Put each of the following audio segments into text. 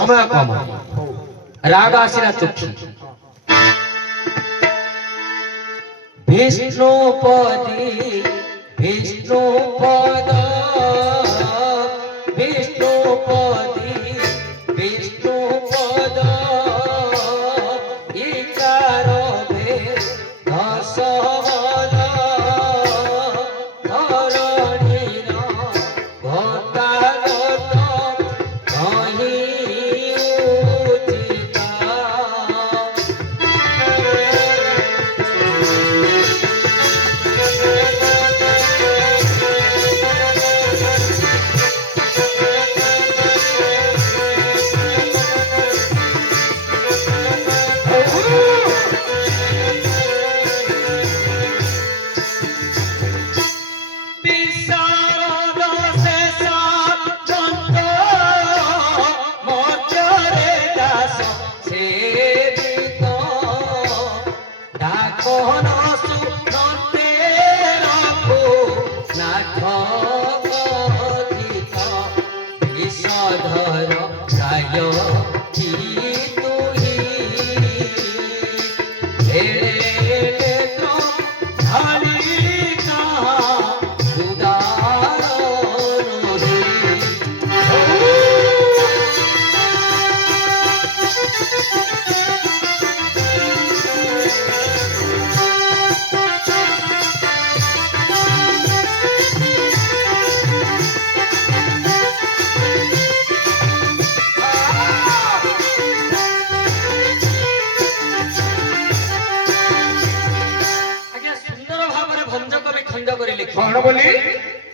ସମୟ କମ ରାଗ ଆସିଲା ଚୁକ୍ତି ବିଷ୍ଣୁପଦି ବିଷ୍ଣୁପଦ ବିଷ୍ଣୁପଦି ବିଷ୍ଣୁପଦ ଇକାର ଦଶହର ଧରଣୀର ଘଟାଗତ କହି ଉଚିତ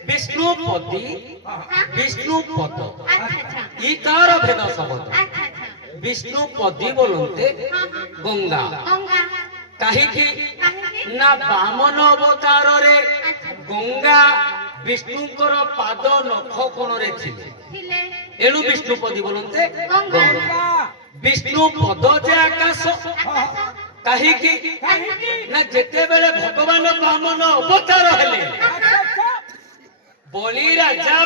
विष्णुपदी विष्णुपद इकार भेद शब्द विष्णुपदी बोलते गंगा कहीं ना बामन अवतार रे गंगा विष्णुकर पाद नख कोण रे थिले एणु विष्णुपदी बोलते गंगा विष्णुपद जे आकाश कहीं ना जेते बेले भगवान बामन अवतार हेले बलि राजा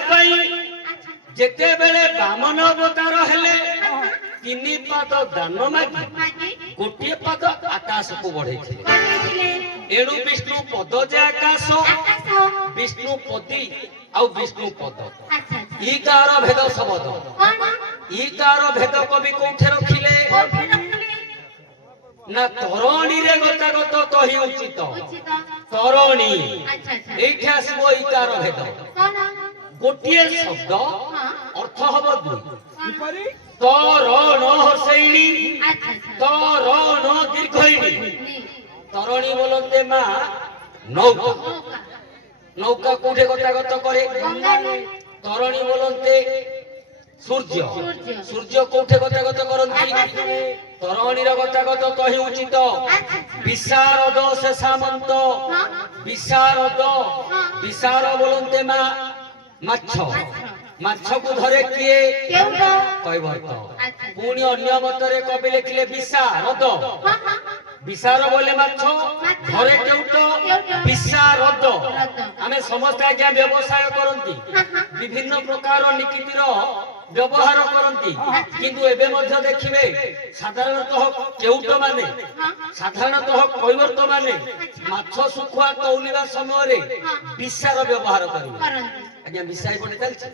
जेते बेले बामन अवतार हेले तीन पाद दान मागी गोटे पाद आकाश को बढ़े एणु विष्णु पद जे आकाश विष्णुपदी आ विष्णुपद ईकार भेद शब्द ईकार भेद कवि कोठे रखिले ना तरणी रे गतागत कहि उचित तरणी एठी आसीबो इकार भेद गोटिए शब्द अर्थ हबो दुई तरण हसैणी तरण दीर्घैणी तरणी बोलते मा नौका नौका कोठे गतागत करे तरणी बोलते सूर्य सूर्य कोठे गतागत करंती तरणीर गतागत कहि उचित विशारद से सामंत विशारद विशार बोलते मा माछ माछ को धरे किए कैवर्त पुणी अन्य मतरे कवि लिखिले विशारद विशार बोले माछ धरे केउट विशारद आमे समस्त आज्ञा व्यवसाय करंती विभिन्न प्रकार निकितिर व्यवहार करंती किंतु एबे मध्य देखिबे साधारणतः केउट माने साधारणतः कैवर्त माने माछ सुखुआ तौलिबा समय रे विशार व्यवहार करिवे आज्ञा विशाय कोने चलछ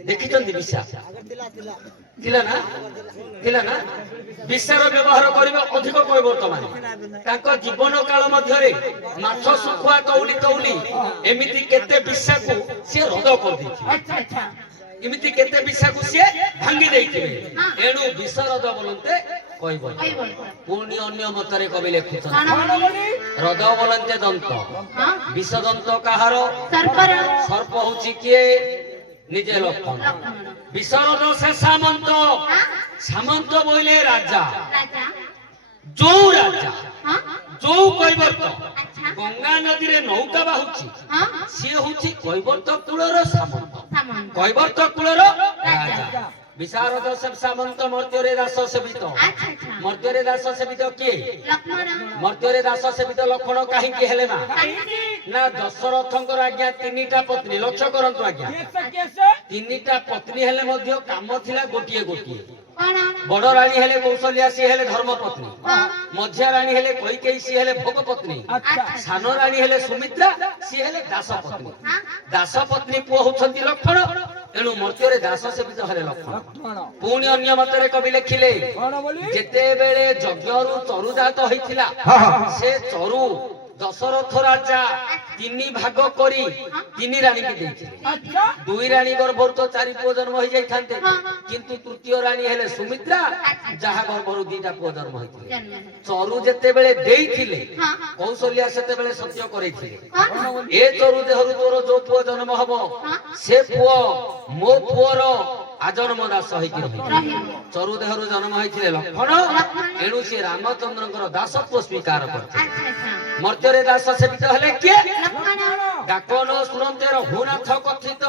देखिचंती विशा थिला ना विशार व्यवहार करिवे अधिक कैवर्त माने ताको जीवन काल मध्य रे माछ सुखुआ तौली तौली एमिति केते विशा को से रद कर दी अच्छा अच्छा इमिति केते विषा को से भांगी देइथिबे एणु विसरद बोलते कहबो पुणी अन्य मतरे कवि लेखुछन रद बोलते दंत विष दंत कहार सर्प होची किए निजे लक्षण विसरद से सामंत सामंत बोले राजा जो राजा जो कैवर्त गंगा नदी रे नौका बाहुची सी होची कैवर्त कुलर सामंत कैवर्त कुलर राजा विशारद सब सामंत मर्त्य रे दास सेवित मर्त्य रे दास सेवित के मर्त्य रे दास सेवित लक्षण काहे के हेले ना ନା ଦଶରଥଙ୍କର ଆଜ୍ଞା ତିନିଟା ପତ୍ନୀ ଲକ୍ଷ୍ୟ କରନ୍ତୁ ଆଜ୍ଞା ତିନିଟା ପତ୍ନୀ ହେଲେ ମଧ୍ୟ କାମ ଥିଲା ଗୋଟିଏ ଗୋଟିଏ ବଡ ରାଣୀ ହେଲେ କୌଶଲ୍ୟା ସିଏ ହେଲେ ଧର୍ମ ପତ୍ନୀ ମଝିଆ ରାଣୀ ହେଲେ କୈକେୟୀ ସିଏ ହେଲେ ଭୋଗ ପତ୍ନୀ ସାନ ରାଣୀ ହେଲେ ସୁମିତ୍ରା ସିଏ ହେଲେ ଦାସ ପତ୍ନୀ ଦାସ ପତ୍ନୀ ପୁଅ ହଉଛନ୍ତି ଲକ୍ଷ୍ମଣ ଏଣୁ ମର୍ତ୍ତ୍ୟରେ ଦାସ ସେବିତ ହେଲେ ଲକ୍ଷ୍ମଣ ପୁଣି ଅନ୍ୟ ମତରେ କବି ଲେଖିଲେ ଯେତେବେଳେ ଯଜ୍ଞରୁ ଚରୁଜାତ ହେଇଥିଲା ସେ ଚରୁ ଦଶରଥ ରାଜା ତିନି ଭାଗ କରି ତିନି ରାଣୀକି ଦେଇଥିଲେ ଦୁଇ ରାଣୀ ଗର୍ଭରୁ ତ ଚାରି ପୁଅ ଜନ୍ମ ହେଇଯାଇଥାନ୍ତେ କିନ୍ତୁ ତୃତୀୟ ରାଣୀ ହେଲେ ସୁମିତ୍ରା ଯାହା ଗର୍ଭରୁ ଦିଟା ପୁଅ ଜନ୍ମ ହେଇଥିଲେ ଚରୁ ଯେତେବେଳେ ଦେଇଥିଲେ କୌଶଲ୍ୟା ସେତେବେଳେ ସତ୍ୟ କରେଇଥିଲେ ଏ ଚରୁ ଦେହରୁ ତୋର ଯୋଉ ପୁଅ ଜନ୍ମ ହବ ସେ ପୁଅ ମୋ ପୁଅର ଆଜନ୍ମ ଦାସ ହେଇକି ରହିବ ଚରୁ ଦେହରୁ ଜନ୍ମ ହେଇଥିଲେ ଲକ୍ଷ୍ମଣ ଏଣୁ ସେ ରାମଚନ୍ଦ୍ରଙ୍କର ଦାସତ୍ୱ ସ୍ୱୀକାର କରିଥିଲେ ମର୍ତ୍ତ୍ୟରେ ଦାସ ସେବିତ ହେଲେ କିଏ ଡାକନ ଶୁଣନ୍ତେ ରଘୁନାଥ କଥିତ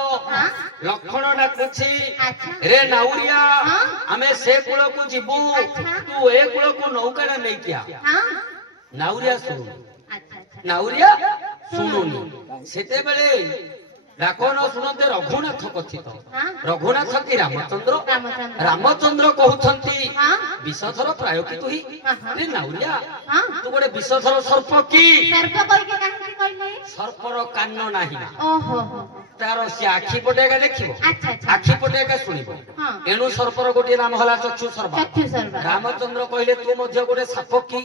ଲକ୍ଷ୍ମଣ ଡାକୁଛି ରେ ନାଉରିଆ ଆମେ ସେ କୂଳକୁ ଯିବୁ ତୁ ଏ କୂଳକୁ ନୌକାଟା ନେଇକି ଆ ନାଉରିଆ ଶୁଣୁ ନାଉରିଆ ଶୁଣୁନି ସେତେବେଳେ ଡାକନ ଶୁଣନ୍ତେ ରଘୁନାଥ କଥିତ ରଘୁନାଥ କି ରାମଚନ୍ଦ୍ର ରାମଚନ୍ଦ୍ର କହୁଛନ୍ତି ବିଷଧର ପ୍ରାୟ କି ତୁହି ନାଉରିଆ ତୁ ଗୋଟେ ବିଷଧର ସର୍ପ କି ସର୍ପର କାନ ନାହିଁ ତାର ସେ ଆଖି ପଟେ ଏକା ଦେଖିବ ଆଖି ପଟେ ଏକା ଶୁଣିବ ଏଣୁ ସର୍ପର ଗୋଟିଏ ନାମ ହେଲା ଚକ୍ଷୁ ସର୍ପ ରାମଚନ୍ଦ୍ର କହିଲେ ତୁ ମଧ୍ୟ ଗୋଟେ ସାପ କି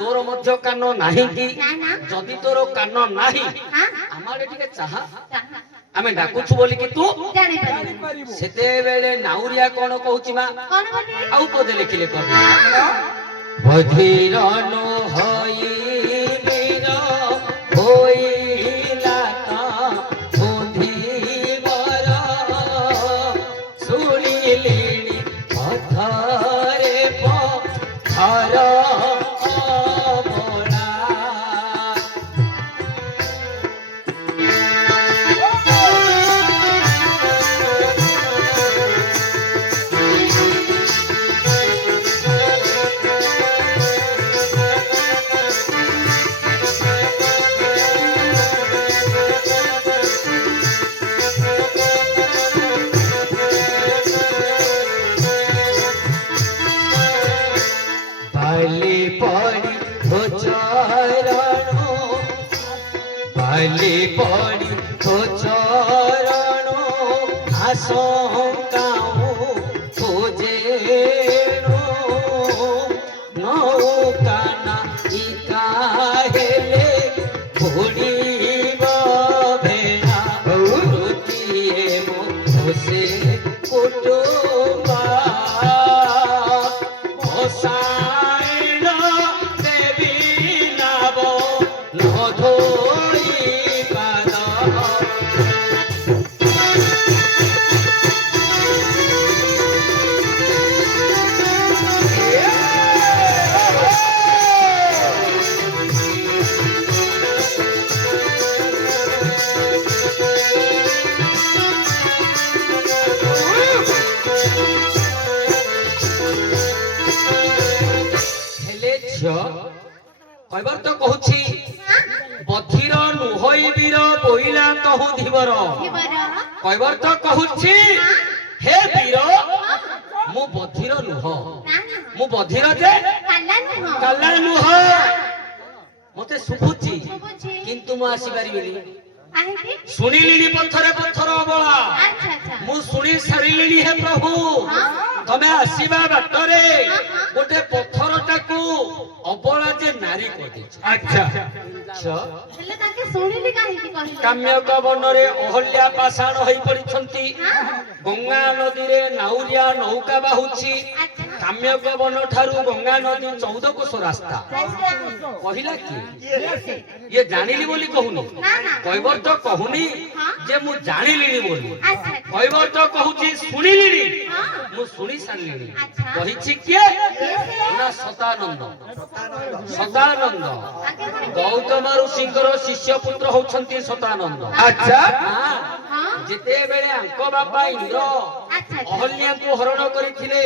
ତୋର ମଧ୍ୟ କାନ ନାହିଁ କି ଯଦି ତୋର କାନ ନାହିଁ ଆମ ଆଡେ ଟିକେ ଚାହା ଆମେ ଡାକୁଛୁ ବୋଲିକି ତୁ ସେତେବେଳେ ନାଉରିଆ କଣ କହୁଛି ମା ଆଉ ପଦେ ଲେଖିଲେ କବି ବଧିର ନ ହୋଇ ବୀର ହୋଇଲା ବୁଦ୍ଧିବର ଶୁଣିଲିଣି ପଥରେ ପଥର बाली पड़ी तो चरणो आशंकाओ खोजेणो नौकाना इकाहेले घोड़ीब भेड़ा रुकिए मोसे कुटुंबा भसायण देवी नाव नधो কইবার তো কহুছি বধির নুহই বীর বইলা তহু ধীবর কইবার তো কহুছি হে বীর মু বধির নুহ মু বধির যে কাল্লা নুহ মতে শুভুছি কিন্তু মু আসি পারিবিনি শুনিলিনি পথরে পথর অবলা মু শুনি সারিলিনি হে প্রভু তমে আসিবা বাটরে গোটে পথরটাকু অবলা যে নারী করিছ আচ্ছা হেলে তাকে শুনিলি কাহিকি কহিলে কাম্যক বনরে অহল্যা পাষাণ হই পড়িছন্তি গঙ্গা নদীরে নাউরিয়া নৌকা বাহুছি কাম্যক বন ঠারু গঙ্গা নদী 14 কোশ রাস্তা কহিলা কি ये জানিলি বলি কহুনি কইবর তো কহুনি যে মু জানিলিনি বলি কইবর তো কহুছি শুনিলিনি মু শুনি সারিলিনি কহিছি কে না সতানন্দ সতানন্দ গৌতম ঋষিଙ୍କର শিষ্য পুত্র হউছন্তি সতানন্দ আচ্ছা যেতে বেলে আঙ্ক বাপা ইন্দ্র অহল্যাଙ୍କୁ হରଣ କରିଥିଲେ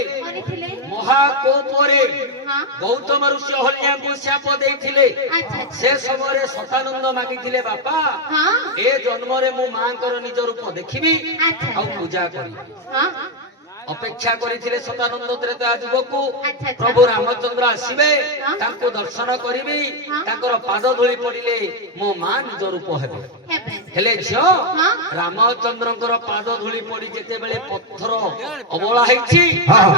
ମହାକୋପରେ ହଁ ଗୌତମ ଋଷି ଅହଲ୍ୟାଙ୍କୁ శాପ ଦେଇଥିଲେ। ଆଚ୍ଛା ସେ ସମୟରେ ଶତାନନ୍ଦ ମାଗିଥିଲେ ବାପା ହଁ ଏ ଜନ୍ମରେ ମୁଁ ମାଙ୍କର ନିଜ ରୂପ ଦେଖିବି ଆଚ୍ଛା ଆଉ ପୂଜା କରିବି। ହଁ ଅପେକ୍ଷା କରିଥିଲେ ଶତାନନ୍ଦ ତ୍ରେତୟା ଯୁଗକୁ ଆଚ୍ଛା ପ୍ରଭୁ ରାମଚନ୍ଦ୍ର ଆସିବେ ତାଙ୍କୁ ଦର୍ଶନ କରିବି ତାଙ୍କର ପାଦ ଧୂଳି ପଡ଼ିଲେ ମୋ ମା ନିଜ ରୂପ ହେବେ। ହେବେ ହେଲେ ଝିଅ ହଁ ରାମଚନ୍ଦ୍ରଙ୍କର ପାଦ ଧୂଳି ପଡ଼ି ଯେତେବେଳେ ପଥର ଅବଳା ହେଇଛି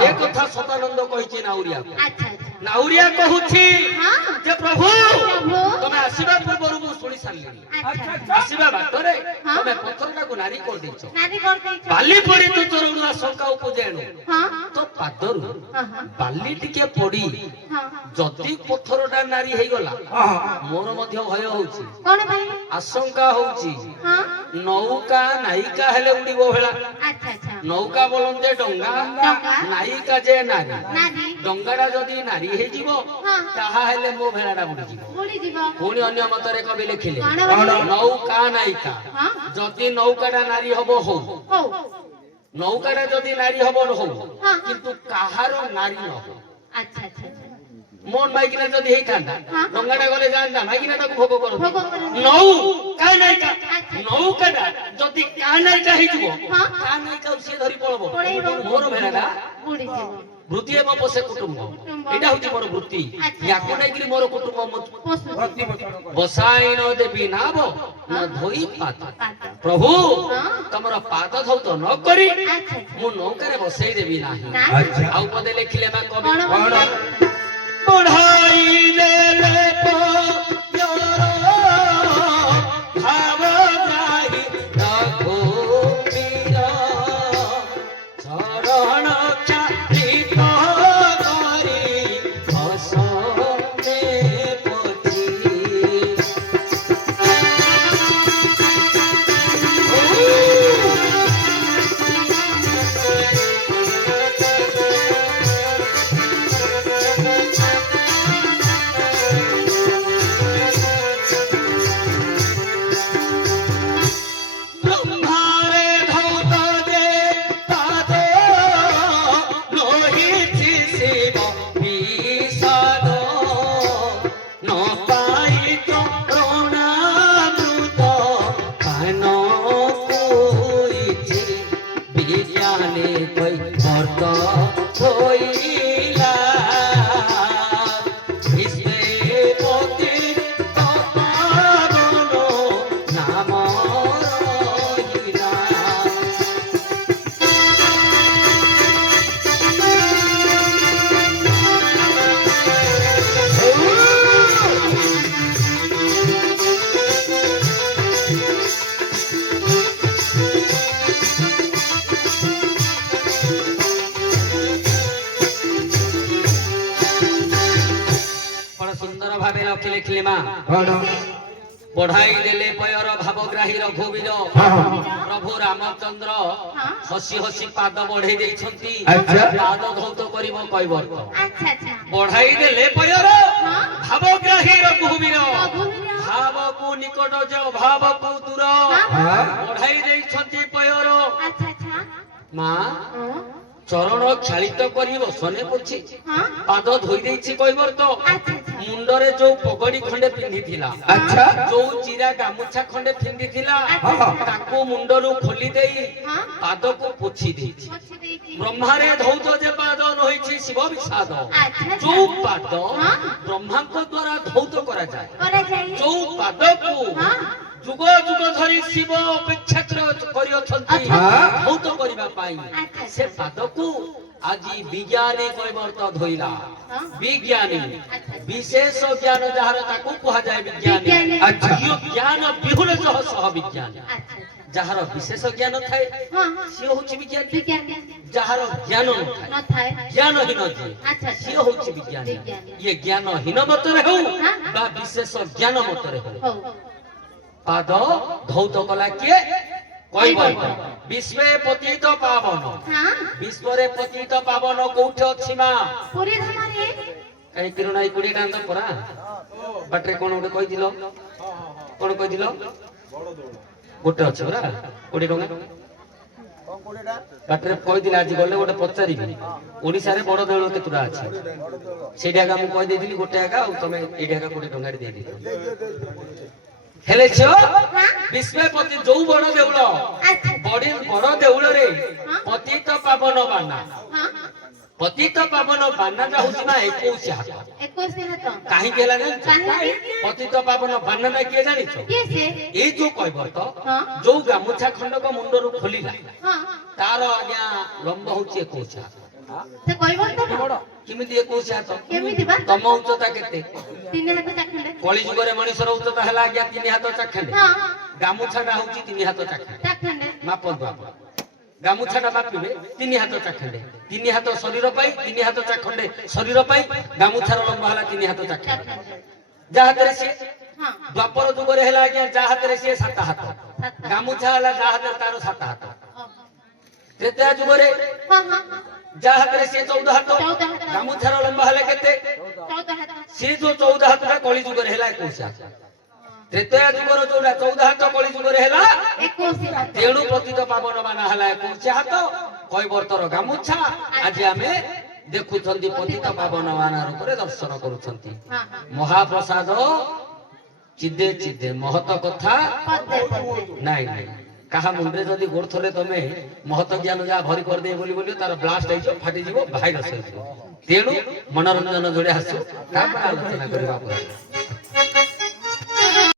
ଏ କଥା ଶତାନନ୍ଦ କହିଛି ନାଉରିଆକୁ। ଆଚ୍ଛା ଆଚ୍ଛା ନାଉରିଆ କହୁଛି ହଁ ଯେ ପ୍ରଭୁ ପ୍ରଭୁ ତମେ ଆସିବା ପୂର୍ବରୁ ମୁଁ ଶୁଣି ସାରିଲିଣି ଆଚ୍ଛା ଆସିବା ବାଟରେ ତମେ ପଥରଟାକୁ ନାରୀ କରିଦେଇଛ ନାରୀ କରିଦେଇଛ ବାଲି ପରି ତୁ ଚରଣୁ ଆଶଙ୍କା ଉପଜେଣୁ ହଁ ତ ପାଦରୁ ହଁ ହଁ ବାଲି ଟିକେ ପଡି ହଁ ଯଦି ପଥରଟା ନାରୀ ହେଇଗଲା ମୋର ମଧ୍ୟ ଭୟ ହଉଛି କଣ ପାଇଁ ଆଶଙ୍କା ହଉଛି ହଁ ନୌକା ନାୟିକା ହେଲେ ଉଡିବ ଭେଳା ଆଚ୍ଛା ଆଚ୍ଛା ନୌକା ବୋଲନ୍ତେ ଡଙ୍ଗା ଡଙ୍ଗା ନାୟିକା ଯେ ନାରୀ ନାରୀ ଡଙ୍ଗାଟା ଯଦି ନାରୀ ହେଇଯିବ ହଁ ତାହା ହେଲେ ମୋ ଭେଳାଟା ବୁଡିଯିବ। ବୁଡ଼ିଯିବ ପୁଣି ଅନ୍ୟ ମତରେ କବି ଲେଖିଲେ କଣ ବୋଲି? ନୌକା ନାୟିକା ହଁ ଯଦି ନୌକାଟା ନାରୀ ହବ ହଉ ହଉ ନୌକାଟା ଯଦି ନାରୀ ହବ ହଉ ହଁ କିନ୍ତୁ କାହାର ନାରୀ ନ ହଉ ଆଚ୍ଛା ଆଚ୍ଛା ଆଚ୍ଛା ମୋହନ ମାଇକିନା ଯଦି ହେଇଥାନ୍ତା ହଁ। ଡଙ୍ଗାଟା ଗଲେ ଯାଆନ୍ତା ମାଇକିନା ତାକୁ ଭୋଗ କରନ୍ତି ଭୋଗ କରନ୍ତି। ନୌକା ନାୟିକା ଆଚ୍ଛା। ନୌକାଟା ଯଦି କା ନାୟିକା ହେଇଯିବ ହଁ। କା ନାୟିକା ସିଏ ଧରି ପଳବ ପଳେଇବ। ମୋର ଭେଳାଟା ବୁଡ଼ିଯିବ ବୃତ୍ତି ଏବଂ ପୋଷେ କୁଟୁମ୍ବ ଏଇଟା ହଉଛି ମୋର ବୃତ୍ତି ଆଚ୍ଛା। ୟାକୁ ନେଇକିରି ମୋର କୁଟୁମ୍ବ ପଶୁଛି ବସାଇ ନ ଦେବି ନାବ ନ ଧୋଇ ପାଦ ପାଦ ପ୍ରଭୁ ହଁ। ତମର ପାଦ ଧୌତ ନ କରି ଆଚ୍ଛା ମୁଁ ନୌକାରେ ବସେଇ ଦେବି ନାହିଁ। ନାହିଁ। ଆଉ ପଦେ ଲେଖିଲେ ବା କବି କଣ ବୋଲି? ବଢାଇ ଦେଲେ ପୟର ଭାବ ଯାଇ ରଘୁବୀର ଚରଣ ଚାରିତ କରି ବସତେ ପଛି। ବ୍ରହ୍ମାରେ ଧୌତ ଯେ ପାଦ ଲୋହିଛି ଶିବ ବିଷାଦ ନ ପାଇ କରୁଣାମୃତ ପାନ ହୋଇଛି ବିଜ୍ଞାନୀ କହି ବର୍ତ୍ତ ହୋଇଲା ବିଶ୍ୱପତି ପାବନ ନାମ ରହିଲା। ବଡ଼ ସୁନ୍ଦର ଭାବେ ରଖି ଲେଖିଲେ ମା ବଢାଇ ଦେଲେ ପୟର ଭାବଗ୍ରାହୀ ରଘୁବୀର ପ୍ରଭୁ ରାମଚନ୍ଦ୍ର ହସି ହସି ପାଦ ବଢେଇ ଦେଇଛନ୍ତି ପାଦ ଧୌତ କରିବ କୈବର୍ତ୍ତ ଆଚ୍ଛା ଆଚ୍ଛା ବଢାଇ ଦେଲେ ପୟର ଭାବଗ୍ରାହୀ ରଘୁବୀର ରଘୁବୀର ଭାବକୁ ନିକଟ ଯେ ଅଭାବକୁ ଦୂର ବଢାଇ ଦେଇଛନ୍ତି ପୟର ଆଚ୍ଛା ଆଚ୍ଛା ମା ହଁ ଚରଣ କ୍ଷାଳିତ କରି ବସନେ ପଡିଛି ହଁ ପାଦ ଧୋଇ ଦେଇଛି କୈବର୍ତ୍ତ ଆଚ୍ଛା ଆଚ୍ଛା ମୁଣ୍ଡରେ ଯୋଉ ପଗଡି ଖଣ୍ଡେ ପିନ୍ଧିଥିଲା ଯୋଉ ଚିରା ଗାମୁଛା ଖଣ୍ଡେ ପିନ୍ଧିଥିଲା ତାକୁ ମୁଣ୍ଡରୁ ଖୋଲି ଦେଇ ହଁ ପାଦକୁ ପୋଛି ଦେଇଛି। ପୋଛି ଦେଇଛି ବ୍ରହ୍ମାରେ ଧୌତ ଯେ ପାଦ ରହିଛି ଶିବ ବିଷାଦ ଆଚ୍ଛା ଯୋଉ ପାଦ ହଁ। ବ୍ରହ୍ମାଙ୍କ ଦ୍ଵାରା ଧୌତ କରାଯାଏ କରାଯାଏ ଯୋଉ ପାଦକୁ ହଁ ଯୁଗ ଯୁଗ ଧରି ଶିବ ଅପେକ୍ଷା କରିଅଛନ୍ତି ଧୌତ କରିବା ପାଇଁ ଆଚ୍ଛା। ସେ ପାଦକୁ ଆଜି ବିଜ୍ଞାନୀ କୈବର୍ତ୍ତ ଧୋଇଲା ହଁ। ବିଜ୍ଞାନୀ ଆଚ୍ଛା। ବିଶେଷ ଜ୍ଞାନ ଯାହାର ତାକୁ କୁହାଯାଏ ବିଜ୍ଞାନୀ ବିଜ୍ଞାନୀ। ଯିଏ ଜ୍ଞାନ ବିହୁଳ ସହ ସହ ବିଜ୍ଞାନୀ ଆଚ୍ଛା ଆଚ୍ଛା ଯାହାର ବିଶେଷ ଜ୍ଞାନ ଥାଏ ହଁ ହଁ ସିଏ ହଉଛି ବିଜ୍ଞାନୀ ବିଜ୍ଞାନୀ ଯାହାର ଜ୍ଞାନ ନଥାଏ ନଥାଏ ଜ୍ଞାନହୀନ ଯିଏ ଆଚ୍ଛା ସିଏ ହଉଛି ବିଜ୍ଞାନୀ ବିଜ୍ଞାନୀ। ଇଏ ଜ୍ଞାନହୀନ ମତରେ ହଉ ହଁ। ବା ବିଶେଷ ଜ୍ଞାନ ମତରେ ହଉ ହଉ ପାଦ ଧୌତ କଲା କିଏ କୈବର୍ତ୍ତ ବିଶ୍ୱେ ପତିତ ପାବନ ହଁ ବିଶ୍ୱରେ ପତିତ ପାବନ କୋଉଠି ଅଛି ମା ପୁରୀ ଧାମରେ କାହିଁ କିରଣ ଏଇ 20 ଟା ଆନ୍ଦ ପରା ବାଟରେ କଣ ଗୋଟେ କହିଥିଲ କଣ କହିଥିଲ ଗୋଟେ ଅଛି ପରା 20 ଟଙ୍କା ବାଟରେ କହିଥିଲି ଆଜି ଗଲେ ଗୋଟେ ପଚାରିବି ଓଡିଶାରେ ବଡ ଦେଉଳ କେତେଟା ଅଛି ସେଇଟା ଏକା ମୁଁ କହିଦେଇଥିଲି ଗୋଟେ ଏକା ଆଉ ତମେ ଏଇଟା ଏକା 20 ଟଙ୍କାରେ ଦେଇଦେଇଛ ହେଲେ ଝିଅ ବିସ୍ମୟପତି ଯୋଉ ବଡ ଦେଉଳ ଆଚ୍ଛା ବଡ ଦେଉଳରେ ପତିତ ପାବନ ବାନା ହଁ ପତିତ ପାବନ ବାନାଟା ହଉଛି ନା 21 ହାତ 21 ହାତ କାହିଁକି ହେଲା ଜାଣିଛ କାହିଁକି ପତିତ ପାବନ ବାନାଟା କିଏ ଜାଣିଛ କିଏ ସେ ଏଇ ଯୋଉ କହିବ ତ ହଁ ଯୋଉ ଗାମୁଛା ଖଣ୍ଡକ ମୁଣ୍ଡରୁ ଖୋଲିଲା ହଁ ତାର ଆଜ୍ଞା ଲମ୍ବ ହଉଛି 21 ହାତ ସେ କହିବ ତ କେମିତି 21 ହାତ କେମିତି ବା ତମ ଉଚ୍ଚତା କେତେ 3 ହାତ ଚାଖଣ୍ଡେ କଳି ଯୁଗରେ ମଣିଷର ଉଚ୍ଚତା ହେଲା ଆଜ୍ଞା 3 ହାତ ଚାଖଣ୍ଡେ ହଁ ଗାମୁଛାଟା ହଉଛି 3 ହାତ ଚାଖଣ୍ଡେ ଚାଖଣ୍ଡେ ମାପନ୍ତୁ ଆପଣ ଗାମୁଛାଟା ମାପିବେ 3 ହାତ ଚାଖଣ୍ଡେ 3 ହାତ ଶରୀର ପାଇଁ 3 ହାତ ଚାଖଣ୍ଡେ ଶରୀର ପାଇଁ ଗାମୁଛାର ଲମ୍ବ ହେଲା 3 ହାତ ଚାଖଣ୍ଡେ ଚାଖଣ୍ଡେ ଯାହା ହାତରେ ସିଏ ହଁ ଦ୍ୱାପର ଯୁଗରେ ହେଲା ଆଜ୍ଞା ଯାହା ହାତରେ ସିଏ 7 ହାତ ଗାମୁଛା ହେଲା ଯାହା ହାତରେ ତାର 7 ହାତ ତ୍ରେତୟା ଯୁଗରେ ହଁ ହଁ ଯାହା ହାତରେ ସିଏ 14 ହାତ 14 ହାତ ଗାମୁଛାର ଲମ୍ବ ହେଲା କେତେ 14 ହାତ ସିଏ ଯୋଉ 14 ହାତଟା କଳି ଯୁଗରେ ହେଲା 21 ହାତ ତ୍ରେତୟା ଯୁଗର ଯୋଉଟା 14 ହାତ କଳି ଯୁଗରେ ହେଲା 21 ହାତ ତେଣୁ ପତିତ ପାବନ ବାନା ହେଲା 21 ହାତ କୈବର୍ତ୍ତର ଗାମୁଛା ଆଜି ଆମେ ଦେଖୁଛନ୍ତି ପତିତ ପାବନ ବାନା ରୂପରେ ଦର୍ଶନ କରୁଛନ୍ତି ହଁ ହଁ ମହାପ୍ରସାଦ ଚିଦେ ଚିଦେ ମହତ କଥା ପଦେ ପଦେ ନାଇଁ ନାଇଁ କାହା ମୁଣ୍ଡରେ ଯଦି ଗୋଡ ଥରେ ତମେ ମହତ ଜ୍ଞାନ ଯାହା ଭରି କରିଦେଇ ବୋଲି ତାର ବ୍ଲାଷ୍ଟ ହେଇଯିବ ଫାଟିଯିବ ଭାଇରସ ହେଇଯିବ ତେଣୁ ମନୋରଞ୍ଜନ ଯୋଡେ ଆସୁ ତାପରେ ଆଲୋଚନା କରିବା